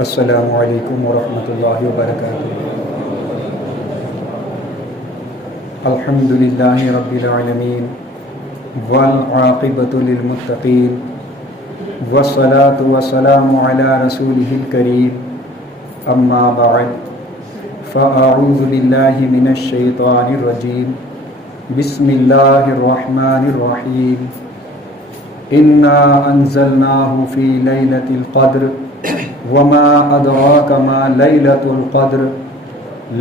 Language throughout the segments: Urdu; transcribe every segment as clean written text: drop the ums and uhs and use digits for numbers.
السلام علیکم ورحمۃ اللہ وبرکاتہ۔ الحمد للہ رب العالمین والعاقبۃ للمتقین والصلاة والسلام علی رسولہ الکریم، اما بعد فاعوذ باللہ من الشیطان الرجیم، بسم اللہ الرحمن الرحیم۔ انا انزلناہ فی لیلۃ القدر وما ادراک ما لیلۃ القدر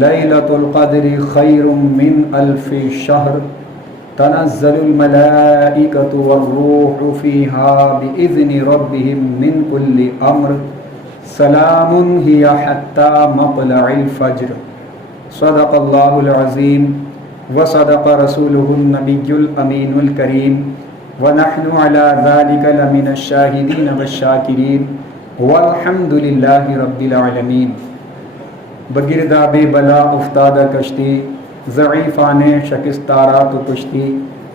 لیلۃ القدر خیر من الف شہر تنزل الملائکۃ والروح فیہا بإذن ربہم من کل امر سلام ہی حتی مطلع الفجر۔ صدق اللہ العظیم وصدق رسولہ النبی الامین الکریم، ونحن علی ذلک لمن الشاہدین والشاکرین، والحمد للہ رب العالمین۔ بگردہ بے بلا افتادہ کشتی، ضعیفان شکستارات و کشتی،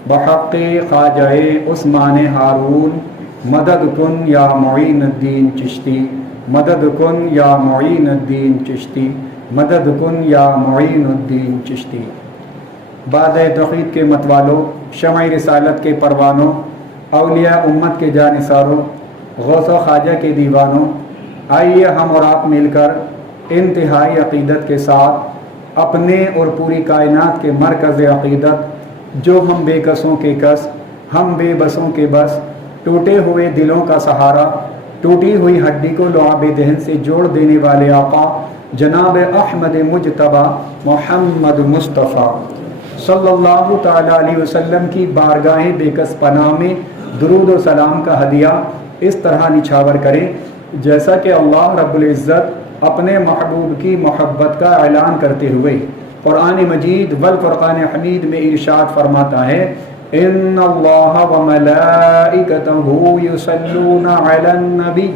بحق خواجہ عثمان ہارون، مدد کن یا معین الدین چشتی، مدد کن یا معین الدین چشتی، مدد کن یا معین الدین چشتی۔ باد توحید کے متوالوں، شمع رسالت کے پروانوں، اولیاء امت کے جانثاروں، غوث و خواجہ کے دیوانوں، آئیے ہم اور آپ مل کر انتہائی عقیدت کے ساتھ اپنے اور پوری کائنات کے مرکز عقیدت، جو ہم بے کسوں کے کس، ہم بے بسوں کے بس، ٹوٹے ہوئے دلوں کا سہارا، ٹوٹی ہوئی ہڈی کو لعاب دہن سے جوڑ دینے والے آقا جناب احمد مجتبی محمد مصطفیٰ صلی اللہ تعالیٰ علیہ وسلم کی بارگاہ بے کس پناہ میں درود و سلام کا ہدیہ اس طرح نچھاور کریں جیسا کہ اللہ رب العزت اپنے محبوب کی محبت کا اعلان کرتے ہوئے قرآن مجید والفرقان حمید میں ارشاد فرماتا ہے، ان اللہ وملائکتہ یصلون علی النبی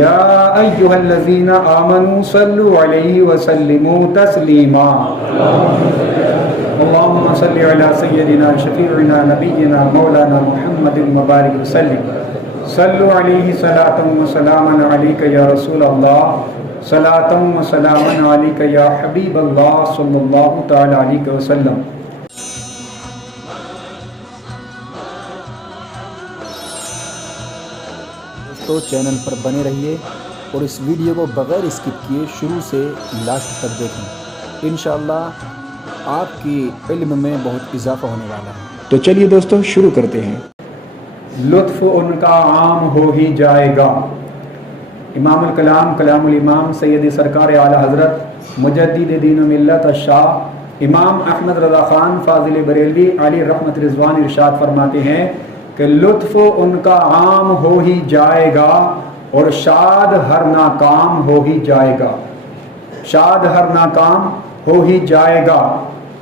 یا ایہا الذین آمنوا صلوا علیہ وسلموا تسلیما۔ اللہم صلی علی سیدنا شفیعنا نبینا مولانا محمد مبارک وسلم۔ صلو علیہ صلاۃ و سلاما علیک یا رسول اللہ، صلاۃ و سلاما علیک یا حبیب اللہ صلی اللہ تعالی علیہ وسلم۔ دوستو چینل پر بنے رہیے اور اس ویڈیو کو بغیر اسکپ کیے شروع سے لاسٹ تک دیکھیں، انشاءاللہ آپ کی علم میں بہت اضافہ ہونے والا ہے۔ تو چلیے دوستو شروع کرتے ہیں۔ لطف ان کا عام ہو ہی جائے گا۔ امام الکلام کلام الامام سید سرکار اعلیٰ حضرت مجدد دین و ملت الشاہ امام احمد رضا خان فاضل بریلوی علی رحمت رضوان ارشاد فرماتے ہیں کہ لطف ان کا عام ہو ہی جائے گا اور شاد ہر ناکام ہو ہی جائے گا، شاد ہر ناکام ہو ہی جائے گا،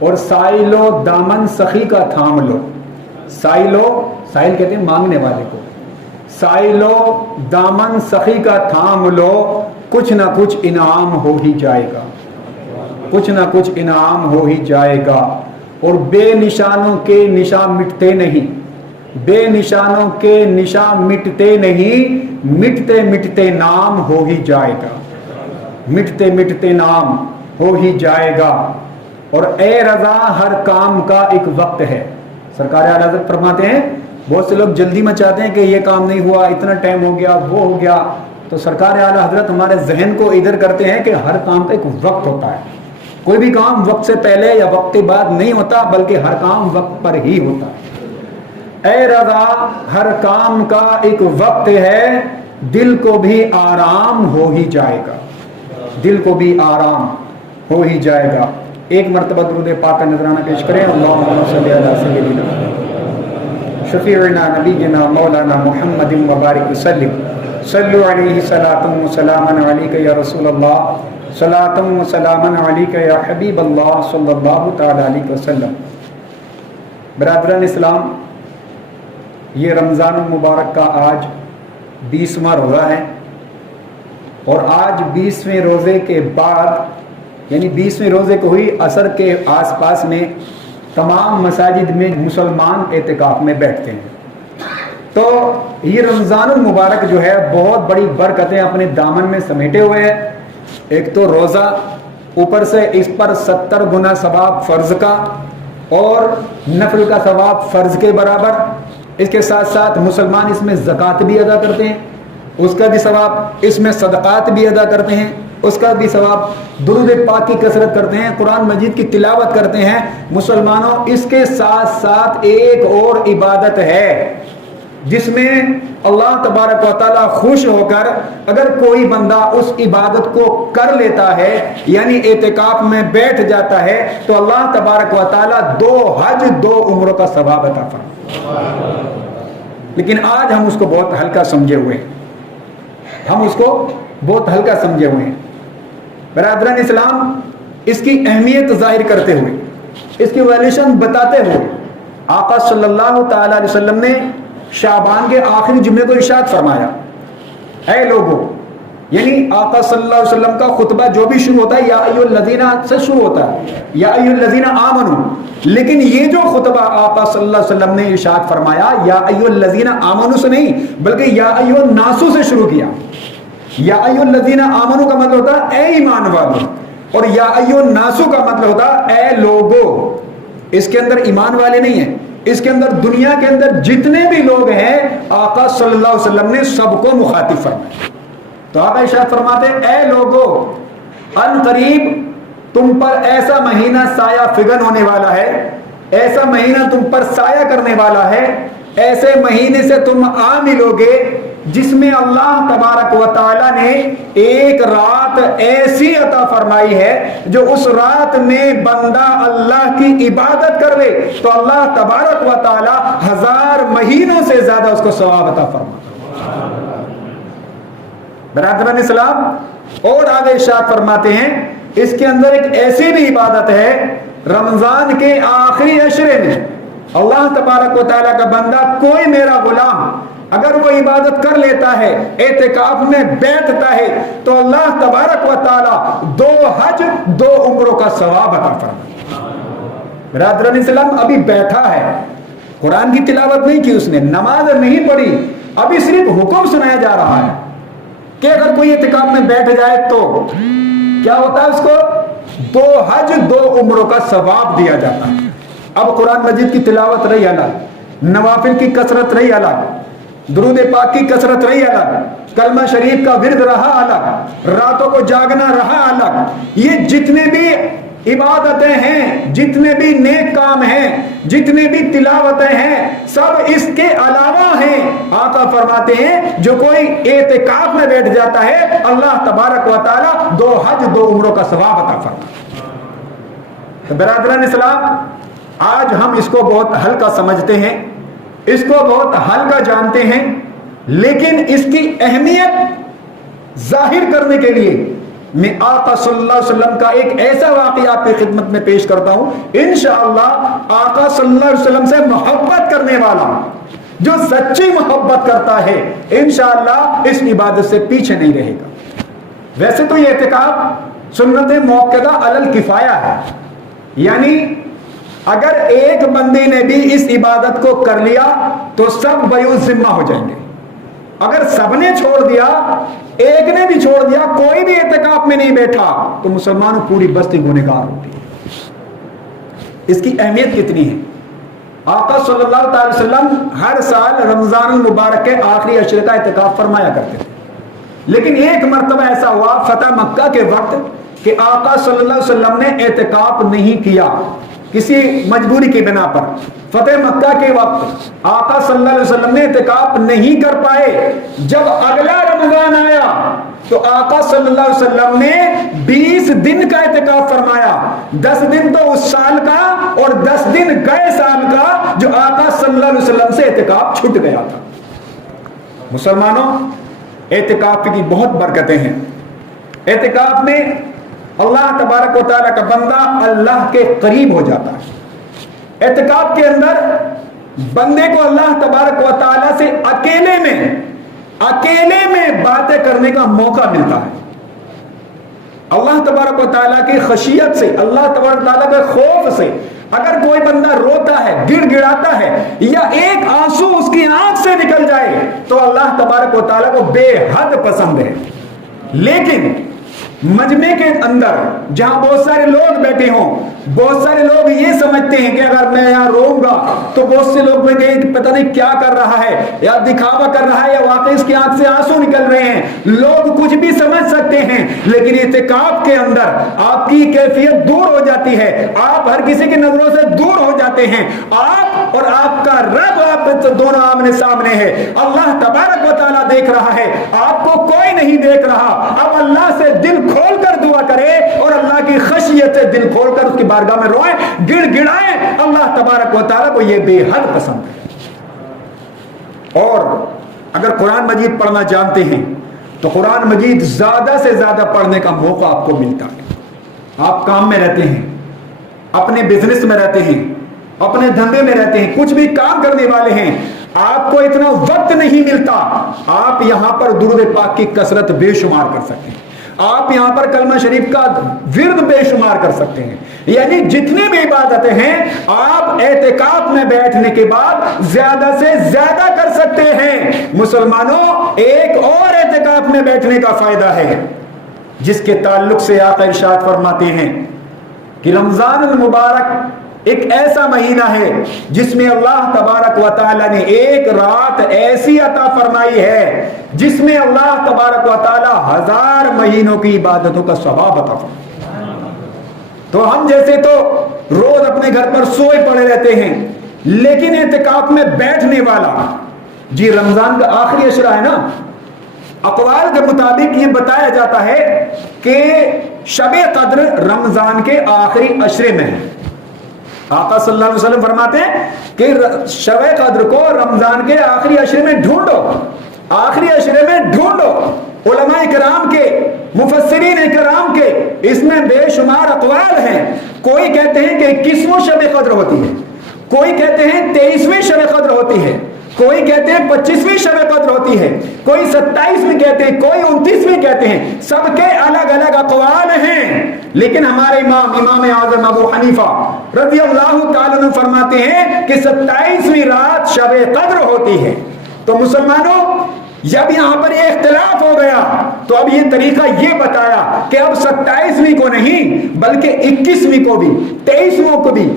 اور سائلو دامن سخی کا تھام لو۔ سائل کہتے ہیں مانگنے والے کو، سائلو دامن سخی کا تھام لو، کچھ نہ کچھ انعام ہو ہی جائے گا، کچھ نہ کچھ انعام ہو ہی جائے گا۔ اور بے نشانوں کے نشان مٹتے نہیں، بے نشانوں کے نشان مٹتے نہیں، مٹتے مٹتے نام ہو ہی جائے گا، مٹتے مٹتے نام ہو ہی جائے گا۔ اور اے رضا ہر کام کا ایک وقت ہے۔ سرکار اعلیٰ حضرت فرماتے ہیں بہت سے لوگ جلدی مچاتے ہیں کہ یہ کام نہیں ہوا، اتنا ٹائم ہو گیا، وہ ہو گیا، تو سرکار اعلیٰ حضرت ہمارے ذہن کو ادھر کرتے ہیں کہ ہر کام کا ایک وقت ہوتا ہے، کوئی بھی کام وقت سے پہلے یا وقت کے بعد نہیں ہوتا، بلکہ ہر کام وقت پر ہی ہوتا ہے۔ اے رضا ہر کام کا ایک وقت ہے، دل کو بھی آرام ہو ہی جائے گا، دل کو بھی آرام ہو ہی جائے گا۔ ایک مرتبہ درود پاک کا نذرانہ پیش کریں۔ اللہم صلی علی سیدنا شفیعنا نبینا مولانا محمد مبارک وسلم۔ صلو علیہ صلاۃ و سلاما علیک یا رسول اللہ، صلاۃ و سلاما علیک یا حبیب اللہ صلی اللہ تعالی علیہ وسلم۔ برادران اسلام، یہ رمضان المبارک کا آج 20واں روزہ ہے، اور آج 20ویں روزے کے بعد یعنی 20ویں روزے کو ہوئی عصر کے آس پاس میں تمام مساجد میں مسلمان اعتکاف میں بیٹھتے ہیں۔ تو یہ رمضان المبارک جو ہے بہت بڑی برکتیں اپنے دامن میں سمیٹے ہوئے ہے. ایک تو روزہ، اوپر سے اس پر 70 گنا ثواب فرض کا اور نفل کا ثواب فرض کے برابر. اس کے ساتھ ساتھ مسلمان اس میں زکوٰۃ بھی ادا کرتے ہیں، اس کا بھی ثواب. اس میں صدقات بھی ادا کرتے ہیں، اس کا بھی ثواب. درود پاک کی کثرت کرتے ہیں، قرآن مجید کی تلاوت کرتے ہیں. مسلمانوں اس کے ساتھ ساتھ ایک اور عبادت ہے جس میں اللہ تبارک و تعالیٰ خوش ہو کر اگر کوئی بندہ اس عبادت کو کر لیتا ہے، یعنی اعتکاف میں بیٹھ جاتا ہے، تو اللہ تبارک و تعالیٰ 2 حج 2 عمروں کا ثواب عطا فرماتا ہے. لیکن آج ہم اس کو بہت ہلکا سمجھے ہوئے ہیں، ہم اس کو بہت ہلکا سمجھے ہوئے ہیں. برادران اسلام، اس کی اہمیت ظاہر کرتے ہوئے، اس کی ویلیوشن بتاتے ہوئے آقا صلی اللہ تعالی علیہ وسلم نے شعبان کے آخری جمعے کو ارشاد فرمایا، اے لوگوں، یعنی آقا صلی اللہ علیہ وسلم کا خطبہ جو بھی شروع ہوتا ہے یا ایھا الذین سے شروع ہوتا ہے، یا ایھا الذین آمنوا. لیکن یہ جو خطبہ آقا صلی اللہ علیہ وسلم نے ارشاد فرمایا یا ایھا الذین آمنوا سے نہیں بلکہ یا ایھا الناس سے شروع کیا. یا ایھا الذین آمنوا کا مطلب ہوتا ہے اے ایمان والو، اور یا ایھا الناس کا مطلب ہوتا ہے اے لوگو. اس کے اندر ایمان والے نہیں ہیں، اس کے اندر دنیا کے اندر جتنے بھی لوگ ہیں آقا صلی اللہ علیہ وسلم نے سب کو مخاطب فرمایا. تو آقا ارشاد فرماتے ہیں اے لوگو، ان قریب تم پر ایسا مہینہ سایہ فگن ہونے والا ہے، ایسا مہینہ تم پر سایہ کرنے والا ہے، ایسے مہینے سے تم آ ملو گے جس میں اللہ تبارک و تعالیٰ نے ایک رات ایسی عطا فرمائی ہے جو اس رات میں بندہ اللہ کی عبادت کر لے تو اللہ تبارک و تعالیٰ 1000 مہینوں سے زیادہ اس کو ثواب عطا فرماتا. برادران اسلام، اور آگے ارشاد فرماتے ہیں اس کے اندر ایک ایسی بھی عبادت ہے رمضان کے آخری عشرے میں اللہ تبارک و تعالیٰ کا بندہ کوئی میرا غلام اگر وہ عبادت کر لیتا ہے، اعتکاف میں بیٹھتا ہے، تو اللہ تبارک و تعالیٰ 2 حج 2 عمروں کا ثواب عطا فرماتا ہے. برادران اسلام، ابھی بیٹھا ہے، قرآن کی تلاوت نہیں کی، اس نے نماز نہیں پڑھی، ابھی صرف حکم سنایا جا رہا ہے کہ اگر کوئی اعتکاف میں بیٹھ جائے تو کیا ہوتا ہے، اس کو 2 حج 2 عمروں کا ثواب دیا جاتا ہے. اب قرآن مجید کی تلاوت رہی الگ، نوافل کی کثرت رہی الگ، درود پاک کی کثرت رہی الگ، کلمہ شریف کا ورد رہا الگ، راتوں کو جاگنا رہا الگ. یہ جتنے بھی عبادتیں ہیں، جتنے بھی نیک کام ہیں، جتنے بھی تلاوتیں ہیں، سب اس کے علاوہ ہیں. آقا فرماتے ہیں جو کوئی اعتکاف میں بیٹھ جاتا ہے اللہ تبارک و تعالیٰ 2 حج 2 عمروں کا ثواب عطا فرماتا ہے. برادران اسلام، آج ہم اس کو بہت ہلکا سمجھتے ہیں، اس کو بہت ہلکا جانتے ہیں، لیکن اس کی اہمیت ظاہر کرنے کے لیے میں آقا صلی اللہ علیہ وسلم کا ایک ایسا واقعہ آپ کی خدمت میں پیش کرتا ہوں. انشاءاللہ آقا صلی اللہ علیہ وسلم سے محبت کرنے والا جو سچی محبت کرتا ہے انشاءاللہ اس عبادت سے پیچھے نہیں رہے گا. ویسے تو یہ اعتکاف سنت موقدہ علی الکفایہ ہے، یعنی اگر ایک بندے نے بھی اس عبادت کو کر لیا تو سب بیعت ذمہ ہو جائیں گے. اگر سب نے چھوڑ دیا، ایک نے بھی چھوڑ دیا، کوئی بھی اعتکاف میں نہیں بیٹھا تو مسلمانوں پوری بستی گنہگار ہوتی ہے. اس کی اہمیت کتنی ہے. آقا صلی اللہ تعالی وسلم ہر سال رمضان المبارک کے آخری عشرے کا اعتکاف فرمایا کرتے تھے، لیکن ایک مرتبہ ایسا ہوا فتح مکہ کے وقت کہ آقا صلی اللہ علیہ وسلم نے اعتکاف نہیں کیا کسی مجبوری کی بنا پر. فتح مکہ کے وقت آقا صلی اللہ علیہ وسلم نے اعتکاف نہیں کر پائے. جب اگلا رمضان آیا تو آقا صلی اللہ علیہ وسلم نے 20 دن کا اعتکاف فرمایا. 10 دن تو اس سال کا اور 10 دن گئے سال کا جو آقا صلی اللہ علیہ وسلم سے اعتکاف چھٹ گیا تھا. مسلمانوں، اعتکاف کی بہت برکتیں ہیں. اعتکاف میں اللہ تبارک و تعالیٰ کا بندہ اللہ کے قریب ہو جاتا ہے. اعتکاف کے اندر بندے کو اللہ تبارک و تعالیٰ سے اکیلے میں باتیں کرنے کا موقع ملتا ہے. اللہ تبارک و تعالیٰ کی خشیت سے، اللہ تبارک و تعالیٰ کے خوف سے، اگر کوئی بندہ روتا ہے، گڑ گڑاتا ہے، یا ایک آنسو اس کی آنکھ سے نکل جائے تو اللہ تبارک و تعالیٰ کو بے حد پسند ہے۔ لیکن مجمع کے اندر جہاں بہت سارے لوگ بیٹھے ہوں، بہت سارے لوگ یہ سمجھتے ہیں کہ اگر میں یہاں روؤں گا تو بہت سے لوگ کہیں گے پتہ نہیں کیا کر رہا ہے، یا دکھاوا کر رہا ہے، یا واقعی اس کی آنکھ سے آنسو نکل رہے ہیں۔ لوگ کچھ بھی سمجھ سکتے ہیں، لیکن اعتکاف کے اندر آپ کی کیفیت دور ہو جاتی ہے، آپ ہر کسی کی نظروں سے دور ہو جاتے ہیں، آپ اور آپ کا رب آپ دونوں آمنے سامنے ہے۔ اللہ تبارک و تعالیٰ دیکھ رہا ہے، آپ کو کوئی نہیں دیکھ رہا۔ اب اللہ سے دل کھول کر دعا کرے اور اللہ کی خشیت سے دل کھول کر اس کی بارگاہ میں روئیں، گڑ گڑائیں، اللہ تبارک و تعالیٰ کو یہ بے حد پسند ہے۔ اور اگر قرآن مجید پڑھنا جانتے ہیں تو قرآن مجید زیادہ سے زیادہ پڑھنے کا موقع آپ کو ملتا ہے۔ آپ کام میں رہتے ہیں، اپنے بزنس میں رہتے ہیں، اپنے دھندے میں رہتے ہیں، کچھ بھی کام کرنے والے ہیں، آپ کو اتنا وقت نہیں ملتا، آپ یہاں پر درود پاک کی کثرت بے شمار کر سکتے ہیں، آپ یہاں پر کلمہ شریف کا ورد بے شمار کر سکتے ہیں، یعنی جتنی بھی عبادتیں ہیں آپ اعتکاف میں بیٹھنے کے بعد زیادہ سے زیادہ کر سکتے ہیں۔ مسلمانوں، ایک اور اعتکاف میں بیٹھنے کا فائدہ ہے جس کے تعلق سے آقا ارشاد فرماتے ہیں کہ رمضان المبارک ایک ایسا مہینہ ہے جس میں اللہ تبارک و تعالیٰ نے ایک رات ایسی عطا فرمائی ہے جس میں اللہ تبارک و تعالیٰ 1000 مہینوں کی عبادتوں کا ثواب عطا فرمائی۔ تو ہم جیسے تو روز اپنے گھر پر سوئے پڑے رہتے ہیں، لیکن اعتکاف میں بیٹھنے والا، جی رمضان کا آخری عشرہ ہے نا، اقوال کے مطابق یہ بتایا جاتا ہے کہ شب قدر رمضان کے آخری عشرے میں ہے۔ آقا صلی اللہ علیہ وسلم فرماتے ہیں کہ شب قدر کو رمضان کے آخری عشرے میں ڈھونڈو، آخری عشرے میں ڈھونڈو۔ علماء کرام کے، مفسرین کرام کے اس میں بے شمار اقوال ہیں۔ کوئی کہتے ہیں کہ 21واں شب قدر ہوتی ہے، کوئی کہتے ہیں 23ویں شب قدر ہوتی ہے، کوئی کہتے ہیں 25ویں شب قدر ہوتی ہے، کوئی 27ویں کہتے ہیں، کوئی 29ویں کہتے ہیں، سب کے الگ الگ اقوال ہیں۔ لیکن ہمارے امام اعظم ابو حنیفہ رضی اللہ تعالیٰ عنہ فرماتے ہیں کہ 27ویں رات شب قدر ہوتی ہے۔ تو مسلمانوں، جب یہاں پر یہ اختلاف ہو گیا تو اب یہ طریقہ یہ بتایا کہ اب 27ویں کو نہیں بلکہ 21ویں کو بھی، 23ویں کو بھی،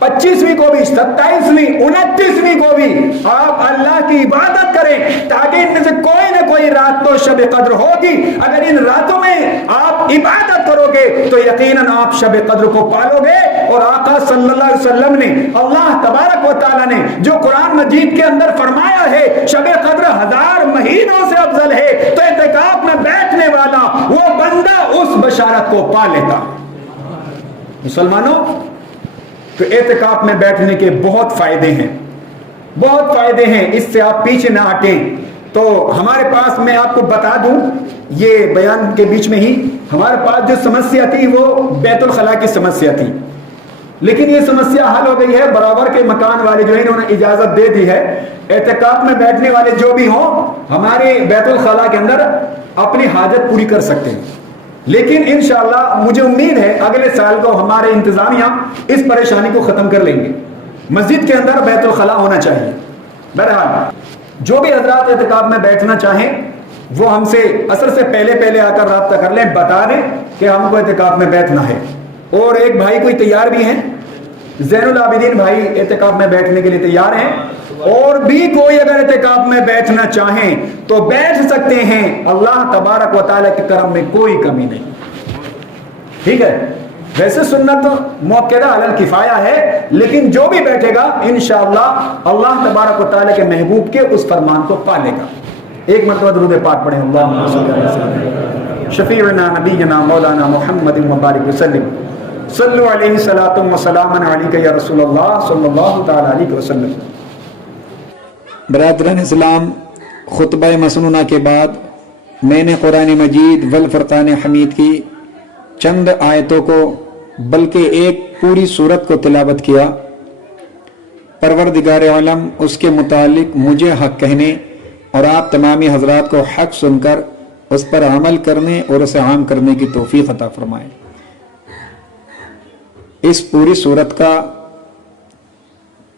25ویں کو بھی، 27ویں، 29ویں کو بھی آپ اللہ کی عبادت کریں، تاکہ ان میں سے کوئی نہ کوئی رات تو شب قدر ہوگی۔ اگر ان راتوں میں آپ عبادت کرو گے تو یقیناً آپ شب قدر کو پالو گے۔ اور آقا صلی اللہ علیہ وسلم نے، اللہ تبارک و تعالیٰ نے جو قرآن مجید کے اندر فرمایا ہے شب قدر 1000 مہینوں سے افضل ہے، تو اعتکاف میں بیٹھنے والا وہ بندہ اس بشارت کو پا لیتا۔ مسلمانوں، تو اعتکاف میں بیٹھنے کے بہت فائدے ہیں، بہت فائدے ہیں، اس سے آپ پیچھے نہ ہٹیں۔ تو ہمارے پاس، میں آپ کو بتا دوں، یہ بیان کے بیچ میں ہی ہمارے پاس جو سمسیا تھی وہ بیت الخلاء کی سمسیا تھی، لیکن یہ سمسیا حل ہو گئی ہے۔ برابر کے مکان والے جو ہیں انہوں نے اجازت دے دی ہے، اعتکاف میں بیٹھنے والے جو بھی ہوں ہمارے بیت الخلاء کے اندر اپنی حاجت پوری کر سکتے ہیں۔ لیکن انشاءاللہ مجھے امید ہے اگلے سال کو ہمارے انتظامیہ اس پریشانی کو ختم کر لیں گے، مسجد کے اندر بیت الخلاء ہونا چاہیے۔ بہرحال جو بھی حضرات اعتکاف میں بیٹھنا چاہیں وہ ہم سے عصر سے پہلے آ کر رابطہ کر لیں، بتا دیں کہ ہم کو اعتکاف میں بیٹھنا ہے۔ اور ایک بھائی کوئی تیار بھی ہیں، زین العابدین بھائی اعتکاف میں بیٹھنے کے لیے تیار ہیں، اور بھی کوئی اگر اعتکاف میں بیٹھنا چاہیں تو بیٹھ سکتے ہیں۔ اللہ تبارک و تعالیٰ کے کرم میں کوئی کمی نہیں، ٹھیک ہے۔ ویسے سنت موقعہ علی الکفایہ ہے، لیکن جو بھی بیٹھے گا انشاءاللہ اللہ تبارک و تعالیٰ کے محبوب کے اس فرمان کو پالے گا۔ ایک مرتبہ درود پاک پڑھیں، اللہم صلی اللہ علیہ وسلم شفیعنا نبینا مولانا محمد مبارک وسلم، صلو علیہ صلاۃ و سلام علیک یا رسول اللہ صلی اللہ تعالی علیہ وسلم۔ برادران اسلام، خطبہ مسنونہ کے بعد میں نے قرآن مجید والفرقان حمید کی چند آیتوں کو بلکہ ایک پوری سورت کو تلاوت کیا۔ پروردگار عالم اس کے متعلق مجھے حق کہنے اور آپ تمامی حضرات کو حق سن کر اس پر عمل کرنے اور اسے عام کرنے کی توفیق عطا فرمائے۔ اس پوری سورت کا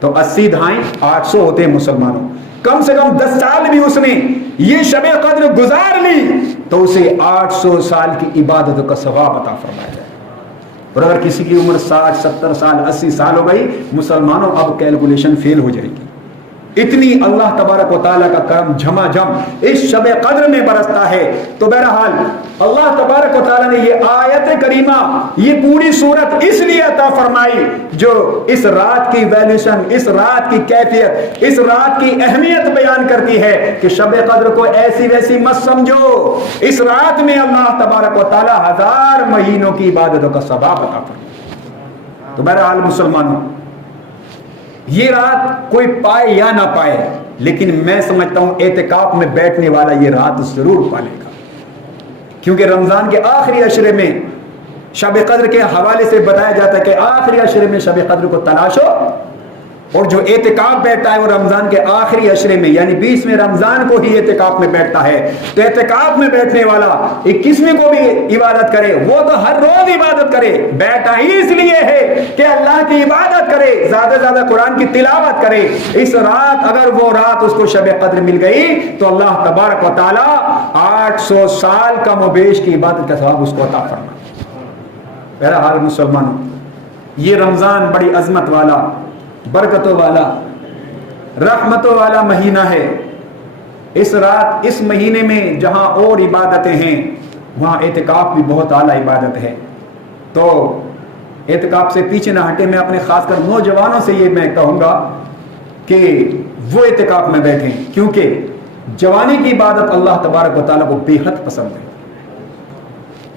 تو 80 دھائیں 800 ہوتے ہیں مسلمانوں. کم سے کم 10 سال بھی اس نے یہ شب قدر گزار لی تو اسے 800 سال کی عبادتوں کا ثواب عطا فرمایا جائے. اور اگر کسی کی عمر 60 70 سال 80 سال ہو گئی مسلمانوں اب کیلکولیشن فیل ہو جائے گی. اتنی اللہ تبارک و تعالیٰ کا کرم جھما جھم اس شب قدر میں برستا ہے. تو بہرحال اللہ تبارک و تعالیٰ نے یہ آیت کریمہ یہ پوری صورت اس لیے عطا فرمائی جو اس رات کی ویلیوشن اس رات کی کیفیت اس رات کی اہمیت بیان کرتی ہے کہ شب قدر کو ایسی ویسی مت سمجھو. اس رات میں اللہ تبارک و تعالیٰ 1000 مہینوں کی عبادتوں کا ثواب عطا فرمائی. تو بہرحال مسلمانوں یہ رات کوئی پائے یا نہ پائے لیکن میں سمجھتا ہوں اعتکاف میں بیٹھنے والا یہ رات ضرور پالے گا. کیونکہ رمضان کے آخری عشرے میں شب قدر کے حوالے سے بتایا جاتا ہے کہ آخری عشرے میں شب قدر کو تلاشو. اور جو اعتکاف بیٹھتا ہے وہ رمضان کے آخری عشرے میں یعنی 20ویں رمضان کو ہی اعتکاف میں بیٹھتا ہے. تو اعتکاف میں بیٹھنے والا 21ویں کو بھی عبادت کرے وہ تو ہر روز عبادت کرے. بیٹھا ہی اس لیے ہے کہ اللہ کی عبادت کرے زیادہ سے زیادہ قرآن کی تلاوت کرے. اس رات اگر وہ رات اس کو شب قدر مل گئی تو اللہ تبارک و تعالی 800 سال کم و بیش کی عبادت کا ثواب اس کو عطا فرمائے. بہرحال مسلمانوں یہ رمضان بڑی عظمت والا برکتوں والا رحمتوں والا مہینہ ہے. اس رات اس مہینے میں جہاں اور عبادتیں ہیں وہاں اعتکاف بھی بہت اعلیٰ عبادت ہے. تو اعتکاف سے پیچھے نہ ہٹے. میں اپنے خاص کر نوجوانوں سے یہ میں کہوں گا کہ وہ اعتکاف میں بیٹھیں کیونکہ جوانی کی عبادت اللہ تبارک و تعالیٰ کو بے حد پسند ہے.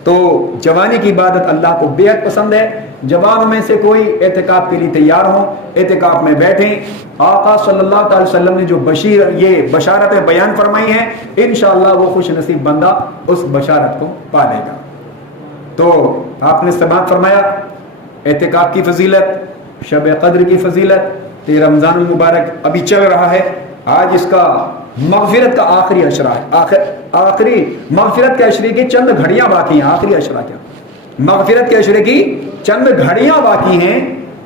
تو جوانی کی عبادت اللہ کو بے حد پسند ہے. جوانوں میں سے کوئی اعتکاف کے لیے تیار ہوں اعتکاف میں بیٹھیں. آقا صلی اللہ تعالی وسلم نے جو یہ بشارتیں بیان فرمائی ہیں انشاءاللہ وہ خوش نصیب بندہ اس بشارت کو پا لے گا. تو آپ نے سماعت فرمایا اعتکاف کی فضیلت شب قدر کی فضیلت. تو رمضان المبارک ابھی چل رہا ہے. آج اس کا مغفرت کا آخری عشرہ ہے. آخری مغفرت کے عشرے کی چند گھڑیاں باقی ہیں. آخری عشرہ کیا مغفرت کے عشرے کی چند گھڑیاں باقی ہیں.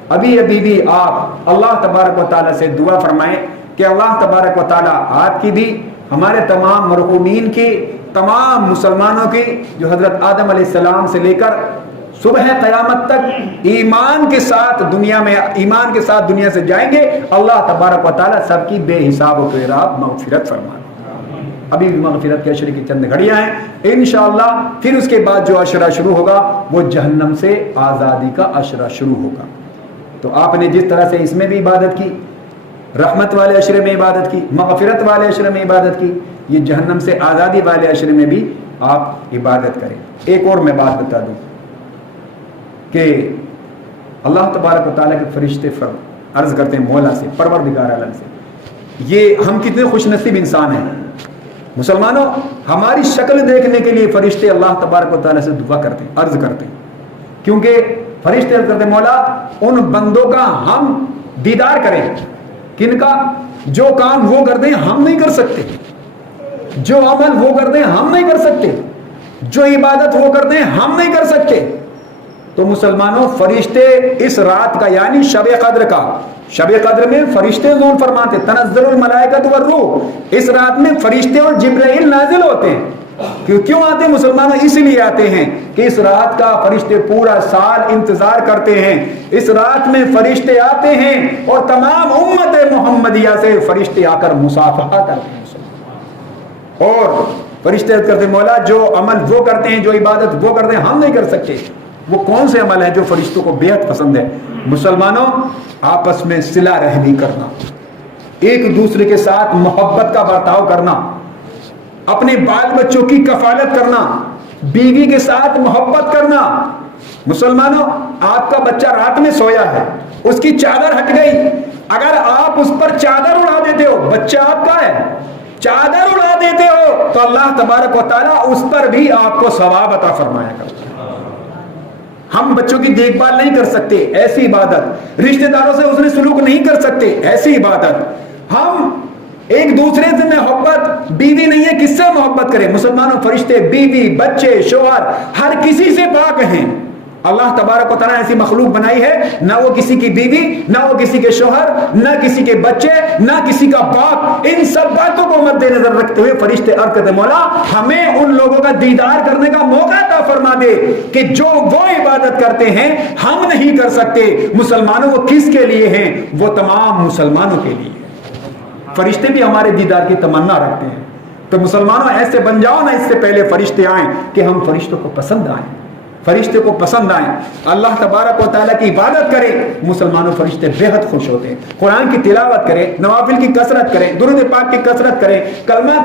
ابھی بھی آپ اللہ تبارک و تعالیٰ سے دعا فرمائیں کہ اللہ تبارک و تعالیٰ آپ کی بھی ہمارے تمام مرحومین کی تمام مسلمانوں کی جو حضرت آدم علیہ السلام سے لے کر صبح قیامت تک ایمان کے ساتھ دنیا سے جائیں گے اللہ تبارک و تعالیٰ سب کی بے حساب و خیرات مغفرت فرمائے. ابھی بھی مغفرت کے عشرے کی چند گھڑیاں ہیں انشاءاللہ. پھر اس کے بعد جو عشرہ شروع ہوگا وہ جہنم سے آزادی کا عشرہ شروع ہوگا. تو آپ نے جس طرح سے اس میں بھی عبادت کی رحمت والے عشرے میں عبادت کی مغفرت والے عشرے میں عبادت کی یہ جہنم سے آزادی والے عشرے میں بھی آپ عبادت کریں. ایک اور میں بات بتا دوں کہ اللہ تبارک و تعالیٰ کے فرشتے عرض کرتے ہیں مولا سے پروردگار عالم سے یہ ہم کتنے خوش نصیب انسان ہیں. مسلمانوں ہماری شکل دیکھنے کے لیے فرشتے اللہ تبارک و تعالیٰ سے دعا کرتے ہیں عرض کرتے ہیں کیونکہ فرشتے عرض کرتے ہیں مولا ان بندوں کا ہم دیدار کریں. کن کا؟ جو کام وہ کرتے ہیں ہم نہیں کر سکتے جو عمل وہ کرتے ہیں ہم نہیں کر سکتے جو عبادت وہ کرتے ہیں ہم نہیں کر سکتے. تو مسلمانوں فرشتے اس رات کا یعنی شب قدر میں فرشتے نزول فرماتے تنزل الملائکۃ والروح. اس رات میں فرشتے اور جبرائیل نازل ہوتے ہیں. کیوں آتے ہیں مسلمانوں؟ اس لیے آتے ہیں کہ اس رات کا فرشتے پورا سال انتظار کرتے ہیں. اس رات میں فرشتے آتے ہیں اور تمام امت محمدیہ سے فرشتے آ کر مصافحہ کرتے ہیں. اور فرشتے کرتے مولا جو عمل وہ کرتے ہیں جو عبادت وہ کرتے ہیں ہم نہیں کر سکتے. وہ کون سے عمل ہے جو فرشتوں کو بے حد پسند ہے؟ مسلمانوں آپس میں صلہ رحمی کرنا ایک دوسرے کے ساتھ محبت کا برتاؤ کرنا اپنے بال بچوں کی کفالت کرنا بیوی کے ساتھ محبت کرنا. مسلمانوں آپ کا بچہ رات میں سویا ہے اس کی چادر ہٹ گئی اگر آپ اس پر چادر اڑا دیتے ہو بچہ آپ کا ہے چادر اڑا دیتے ہو تو اللہ تبارک و تعالیٰ اس پر بھی آپ کو ثواب عطا فرمایا کرتا ہے. ہم بچوں کی دیکھ بھال نہیں کر سکتے ایسی عبادت رشتہ داروں سے اس نے سلوک نہیں کر سکتے ایسی عبادت ہم ایک دوسرے سے محبت بیوی نہیں ہے کس سے محبت کریں؟ مسلمانوں فرشتے بیوی بچے شوہر ہر کسی سے پاک ہیں. اللہ تبارک و تعالیٰ نے ایسی مخلوق بنائی ہے، نہ وہ کسی کی بیوی، نہ وہ کسی کے شوہر، نہ کسی کے بچے، نہ کسی کا باپ. ان سب باتوں کو مد نظر رکھتے ہوئے فرشتے عرض کرتے مولا ہمیں ان لوگوں کا دیدار کرنے کا موقع عطا فرما دے کہ جو وہ عبادت کرتے ہیں ہم نہیں کر سکتے. مسلمانوں وہ کس کے لیے ہیں؟ وہ تمام مسلمانوں کے لیے. فرشتے بھی ہمارے دیدار کی تمنا رکھتے ہیں. تو مسلمانوں ایسے بن جاؤ نا اس سے پہلے فرشتے آئیں کہ ہم فرشتوں کو پسند آئیں، فرشتے کو پسند آئیں. اللہ تبارک و تعالیٰ کی عبادت کریں، مسلمانوں فرشتے بے حد خوش ہوتے ہیں. قرآن کی تلاوت کریں، نوافل کی کثرت کریں، درود پاک کی کثرت کریں، کلمہ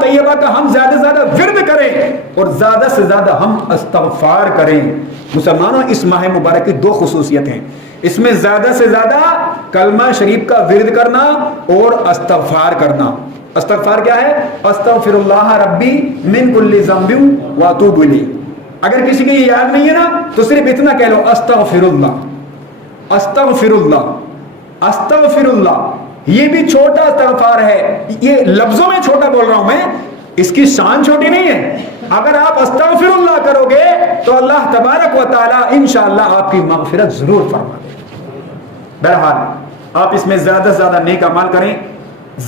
طیبہ کا ہم زیادہ سے زیادہ ورد کریں اور زیادہ سے زیادہ ہم استغفار کریں. مسلمانوں اس ماہ مبارک کی دو خصوصیت ہیں، اس میں زیادہ سے زیادہ کلمہ شریف کا ورد کرنا اور استغفار کرنا. استغفار کیا ہے؟ استغفر اللہ ربی من کل ذنب واتوب الیہ. اگر کسی کو یہ یاد نہیں ہے نا تو صرف اتنا کہہ لو استغفر اللہ، استغفر اللہ، استغفر اللہ. یہ بھی چھوٹا استغفار ہے، یہ لفظوں میں چھوٹا بول رہا ہوں میں، اس کی شان چھوٹی نہیں ہے. اگر آپ استغفر اللہ کرو گے تو اللہ تبارک و تعالی انشاءاللہ آپ کی مغفرت ضرور فرما دے. بہرحال آپ اس میں زیادہ سے زیادہ نیک اعمال کریں.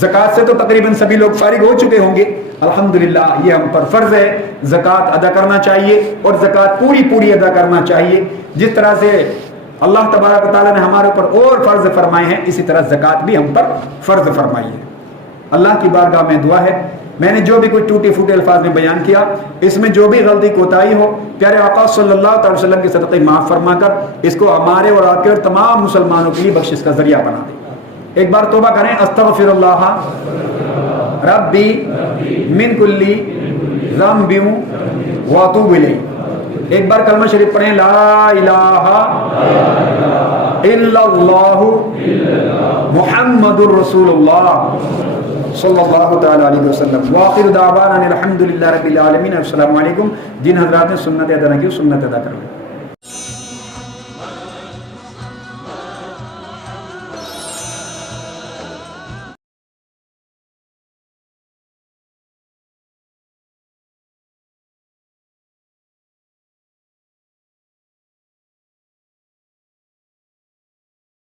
زکوٰۃ سے تو تقریباً سبھی لوگ فارغ ہو چکے ہوں گے. الحمدللہ یہ ہم پر فرض ہے، زکوٰۃ ادا کرنا چاہیے اور زکوٰۃ پوری ادا کرنا چاہیے. جس طرح سے اللہ تبارک و تعالیٰ نے ہمارے اوپر اور فرض فرمائے ہیں اسی طرح زکوٰۃ بھی ہم پر فرض فرمائی ہے. اللہ کی بارگاہ میں دعا ہے میں نے جو بھی کوئی ٹوٹے پھوٹے الفاظ میں بیان کیا اس میں جو بھی غلطی کوتاہی ہو پیارے آقا صلی اللہ علیہ وسلم کے صدقے معاف فرما کر اس کو ہمارے اور آپ کے اور تمام مسلمانوں کے لیے بخشش کا ذریعہ بنا دے. ایک بار توبہ کریں، استغفر اللہ ربی من کلی ذنب واتوب الیہ. ایک بار کلمہ شریف پڑھیں، لا الہ الا اللہ محمد الرسول اللہ صلی اللہ تعالی علیہ وسلم. وآخر دعوانا الحمدللہ رب العالمین. السلام علیکم. جن حضرات نے سنت ادا نہ کی سنت ادا کر لیں.